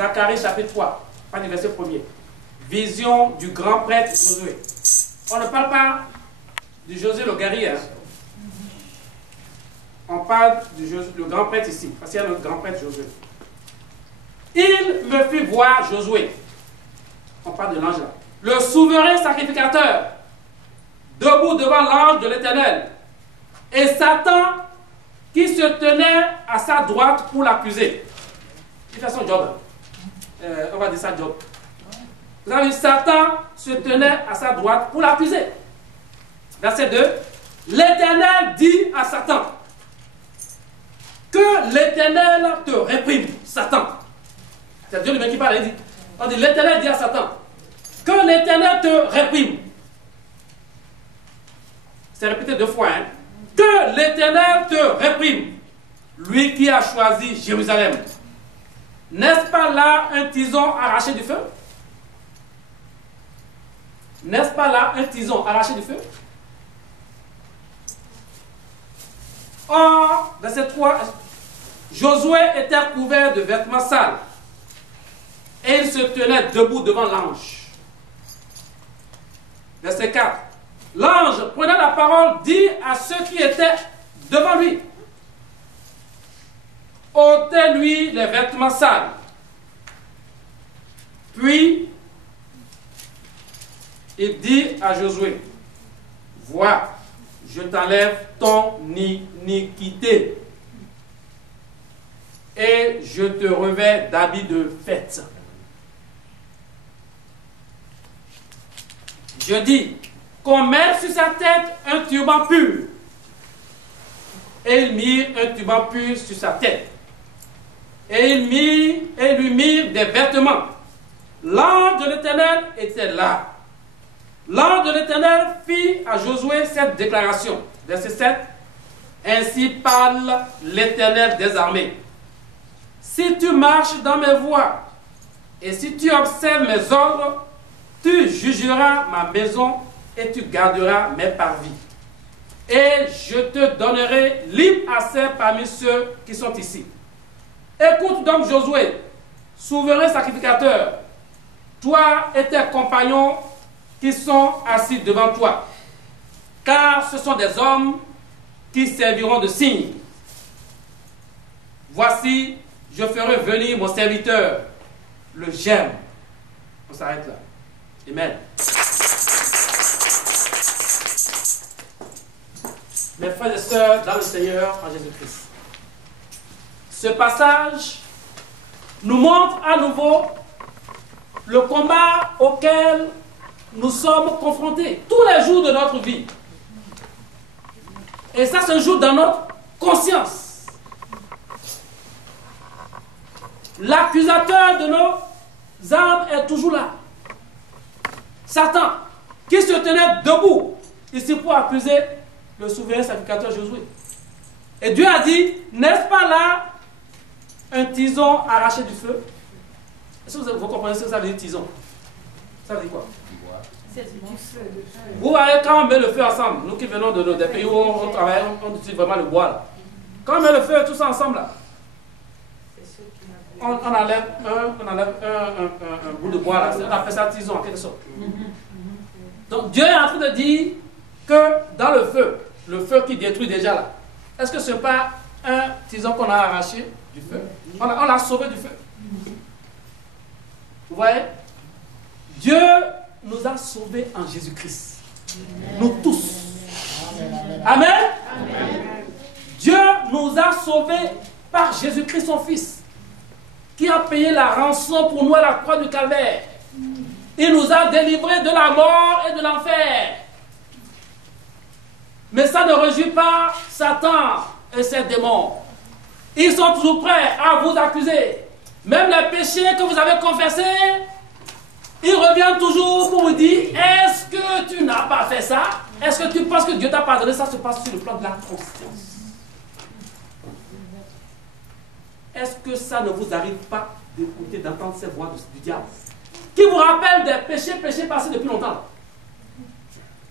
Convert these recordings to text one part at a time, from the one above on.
Zacharie chapitre 3, pas du verset 1er. Vision du grand prêtre Josué. On ne parle pas du Josué le guerrier. On parle du grand prêtre ici, parce qu'il y a le grand prêtre Josué. Il me fit voir Josué. On parle de l'ange là. Le souverain sacrificateur, debout devant l'ange de l'Éternel. Et Satan qui se tenait à sa droite pour l'accuser. Il fait son job. On va dire ça job. Vous avez vu, Satan se tenait à sa droite pour l'accuser. Verset 2. L'Éternel dit à Satan, que l'Éternel te réprime, Satan. C'est Dieu lui-même qui parle, il dit. On dit, l'Éternel dit à Satan, que l'Éternel te réprime. C'est répété 2 fois, hein. Que l'Éternel te réprime, lui qui a choisi Jérusalem. N'est-ce pas là un tison arraché du feu? N'est-ce pas là un tison arraché du feu? Or, verset 3, Josué était couvert de vêtements sales et il se tenait debout devant l'ange. Verset 4. L'ange, prenant la parole, dit à ceux qui étaient devant lui, ôtez-lui les vêtements sales. Puis, il dit à Josué, vois, je t'enlève ton iniquité et je te revêts d'habits de fête. Je dis qu'on mette sur sa tête un turban pur. Et ils mirent un turban pur sur sa tête. Et ils lui mirent des vêtements. L'ange de l'Éternel était là. L'ange de l'Éternel fit à Josué cette déclaration. Verset 7. Ainsi parle l'Éternel des armées. Si tu marches dans mes voies et si tu observes mes ordres, tu jugeras ma maison et tu garderas mes parvis. Et je te donnerai libre accès parmi ceux qui sont ici. Écoute donc Josué, souverain sacrificateur, toi et tes compagnons qui sont assis devant toi, car ce sont des hommes qui serviront de signe. Voici, je ferai venir mon serviteur, le j'aime. On s'arrête là. Amen. Mes frères et sœurs dans le Seigneur en Jésus-Christ, ce passage nous montre à nouveau le combat auquel nous sommes confrontés tous les jours de notre vie. Et ça se joue dans notre conscience. L'accusateur de nos âmes est toujours là. Satan, qui se tenait debout ici pour accuser le souverain sacrificateur Josué. Et Dieu a dit, n'est-ce pas là un tison arraché du feu? Est-ce que vous comprenez ce que ça veut dire tison? Ça veut dire quoi? Vous voyez, quand on met le feu ensemble, nous qui venons des pays où on travaille, on utilise vraiment le bois là. Quand on met le feu tout ça ensemble là, on enlève un bout de bois là, on appelle ça tison en quelque sorte. Donc Dieu est en train de dire que dans le feu qui détruit déjà là, est-ce que ce n'est pas un tison qu'on a arraché du feu? On l'a sauvé du feu. Vous voyez? Dieu nous a sauvés en Jésus-Christ. Nous tous. Amen. Amen. Dieu nous a sauvés par Jésus-Christ son Fils, qui a payé la rançon pour nous à la croix du calvaire. Il nous a délivrés de la mort et de l'enfer. Mais ça ne réjouit pas Satan et ses démons. Ils sont toujours prêts à vous accuser. Même les péchés que vous avez confessés, ils reviennent toujours pour vous dire, est-ce que tu n'as pas fait ça? Est-ce que tu penses que Dieu t'a pardonné? Ça se passe sur le plan de la conscience. Est-ce que ça ne vous arrive pas d'écouter, d'entendre ces voix du diable qui vous rappellent des péchés passés depuis longtemps?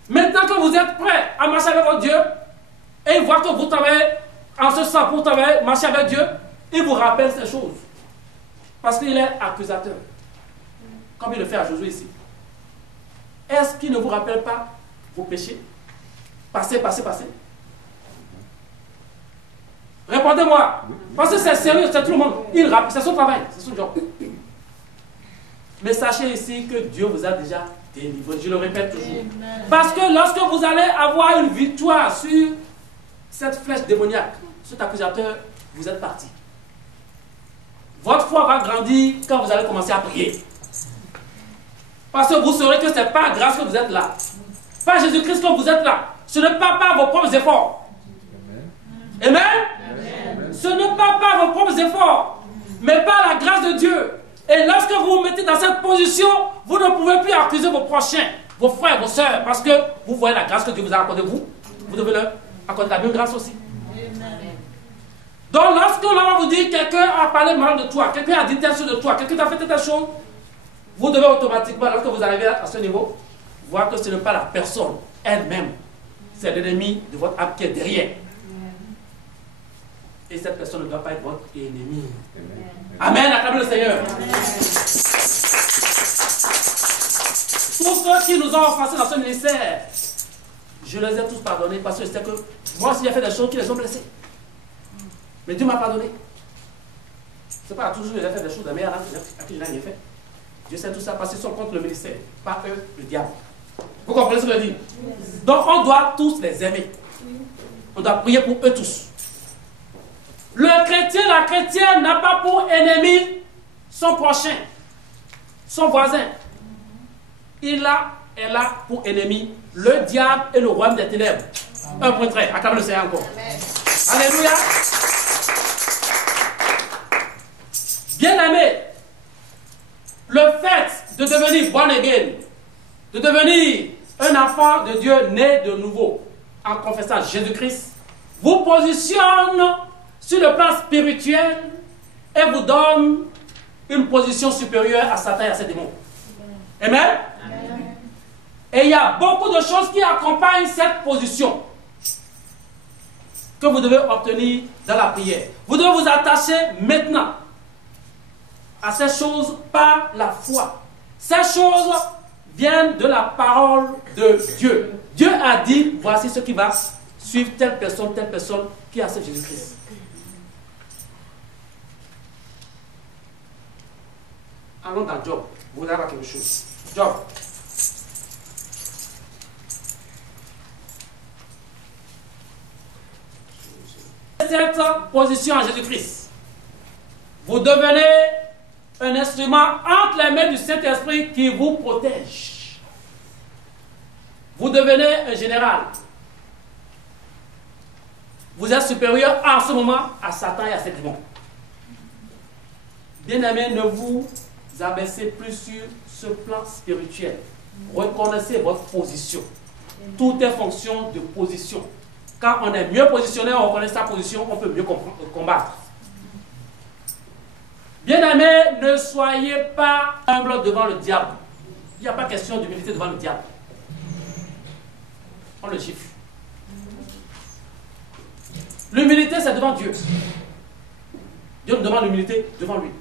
Maintenant que vous êtes prêts à marcher avec votre Dieu, et il voit que vous travaillez en ce sens pour travailler, marcher avec Dieu, il vous rappelle ces choses. Parce qu'il est accusateur. Comme il le fait à Josué ici. Est-ce qu'il ne vous rappelle pas vos péchés? Passez. Répondez-moi. Parce que c'est sérieux, c'est tout le monde. Il rappelle, c'est son travail, c'est son job. Mais sachez ici que Dieu vous a déjà délivré. Je le répète toujours. Parce que lorsque vous allez avoir une victoire sur cette flèche démoniaque, cet accusateur, vous êtes parti. Votre foi va grandir quand vous allez commencer à prier. Parce que vous saurez que ce n'est pas grâce que vous êtes là. Pas Jésus-Christ que vous êtes là. Ce n'est pas par vos propres efforts. Amen. Amen. Ce n'est pas par vos propres efforts, mais par la grâce de Dieu. Et lorsque vous vous mettez dans cette position, vous ne pouvez plus accuser vos prochains, vos frères, vos sœurs, parce que vous voyez la grâce que Dieu vous a accordée, vous devez leur accorder la même grâce aussi. Amen. Donc lorsque l'on va vous dire quelqu'un a parlé mal de toi, quelqu'un a dit telle chose de toi, quelqu'un a fait telle chose, vous devez automatiquement, lorsque vous arrivez à ce niveau, voir que ce n'est pas la personne elle-même, c'est l'ennemi de votre âme qui est derrière. Et cette personne ne doit pas être votre ennemi. Amen, acclamez le Seigneur. Amen. Tous ceux qui nous ont offensés dans ce ministère, je les ai tous pardonnés parce que je sais que moi aussi j'ai fait des choses qui les ont blessés. Mais Dieu m'a pardonné. Ce n'est pas toujours que j'ai fait des choses de meilleure à qui je n'ai rien fait. Dieu sait tout ça parce qu'ils sont contre le ministère, pas eux, le diable. Vous comprenez ce que je dis? Donc on doit tous les aimer. On doit prier pour eux tous. Le chrétien, la chrétienne n'a pas pour ennemi son prochain, son voisin. Elle a pour ennemi le diable et le royaume des ténèbres. Un point très. Acclamez le Seigneur encore. Amen. Alléluia. Bien-aimé, le fait de devenir born again, de devenir un enfant de Dieu né de nouveau en confessant Jésus-Christ, vous positionne sur le plan spirituel et vous donne une position supérieure à Satan et à ses démons. Amen. Amen. Et il y a beaucoup de choses qui accompagnent cette position que vous devez obtenir dans la prière. Vous devez vous attacher maintenant à ces choses par la foi. Ces choses viennent de la parole de Dieu. Dieu a dit, voici ce qui va suivre telle personne qui accepte Jésus-Christ. Allons dans Job. Vous allez voir quelque chose. Job. Cette position en Jésus-Christ, vous devenez un instrument entre les mains du Saint-Esprit qui vous protège. Vous devenez un général. Vous êtes supérieur en ce moment à Satan et à ses démons. Bien-aimés, ne vous abaissez plus sur ce plan spirituel. Reconnaissez votre position. Tout est fonction de position. Quand on est mieux positionné, on reconnaît sa position, on peut mieux combattre. Bien-aimés, ne soyez pas humbles devant le diable. Il n'y a pas question d'humilité devant le diable. On le gifle. L'humilité, c'est devant Dieu. Dieu nous demande l'humilité devant lui.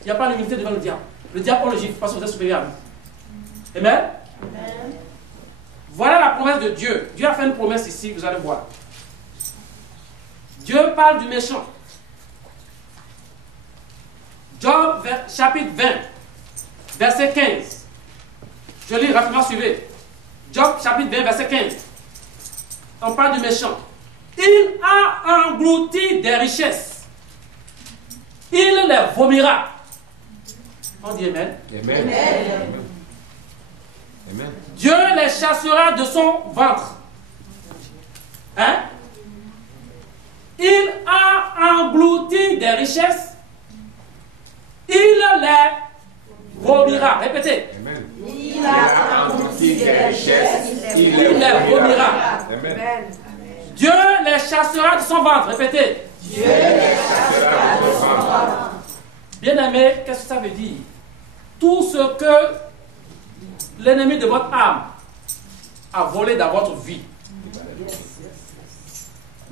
Il n'y a pas l'humilité devant le diable. Le diable, on le gifle parce que vous êtes supérieur à lui. Amen. Amen. Voilà la promesse de Dieu. Dieu a fait une promesse ici, vous allez voir. Dieu parle du méchant. Job, chapitre 20, verset 15. Je lis rapidement, suivez. Job, chapitre 20, verset 15. On parle du méchant. Il a englouti des richesses. Il les vomira. On dit Amen. Amen. Amen. Amen. Dieu les chassera de son ventre. Hein? Il a englouti des richesses. Il les vomira. Répétez. Amen. Il a englouti des richesses. Il les vomira. Amen. Dieu les chassera de son ventre. Répétez. Dieu les chassera de son ventre. Bien-aimé, qu'est-ce que ça veut dire? Tout ce que l'ennemi de votre âme a volé dans votre vie,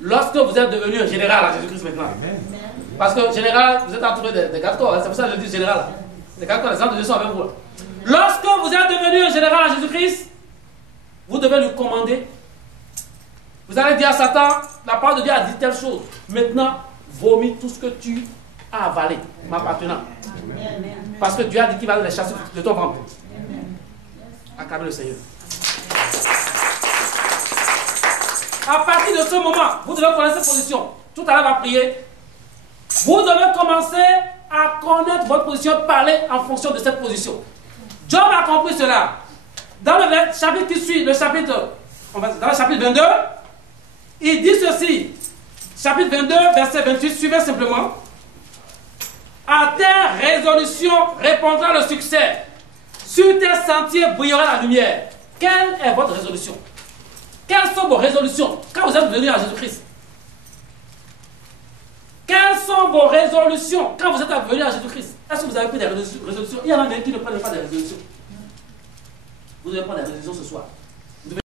lorsque vous êtes devenu un général à Jésus-Christ maintenant, Parce que, général, vous êtes entouré des gardes corps. C'est pour ça que je dis général. Les gardes corps, les gens de Dieu sont avec vous. Lorsque vous êtes devenu un général à Jésus-Christ, vous devez lui commander. Vous allez dire à Satan, la parole de Dieu a dit telle chose. Maintenant, vomis tout ce que tu as avalé, m'appartenant. Parce que Dieu a dit qu'il va les chasser de ton ventre. Acclamez le Seigneur. À partir de ce moment, vous devez connaître cette position. Tout à l'heure, on va prier. Vous devez commencer à connaître votre position, parler en fonction de cette position. Job a compris cela. Dans le chapitre qui suit, dans le chapitre 22, il dit ceci. Chapitre 22, verset 28, suivez simplement. À tes résolutions répondra le succès. Sur tes sentiers brillera la lumière. Quelle est votre résolution? Quelles sont vos résolutions quand vous êtes venu à Jésus-Christ? Quelles sont vos résolutions quand vous êtes venu à Jésus-Christ? Est-ce que vous avez pris des résolutions? Il y en a même qui ne prennent pas des résolutions. Vous devez prendre des résolutions ce soir.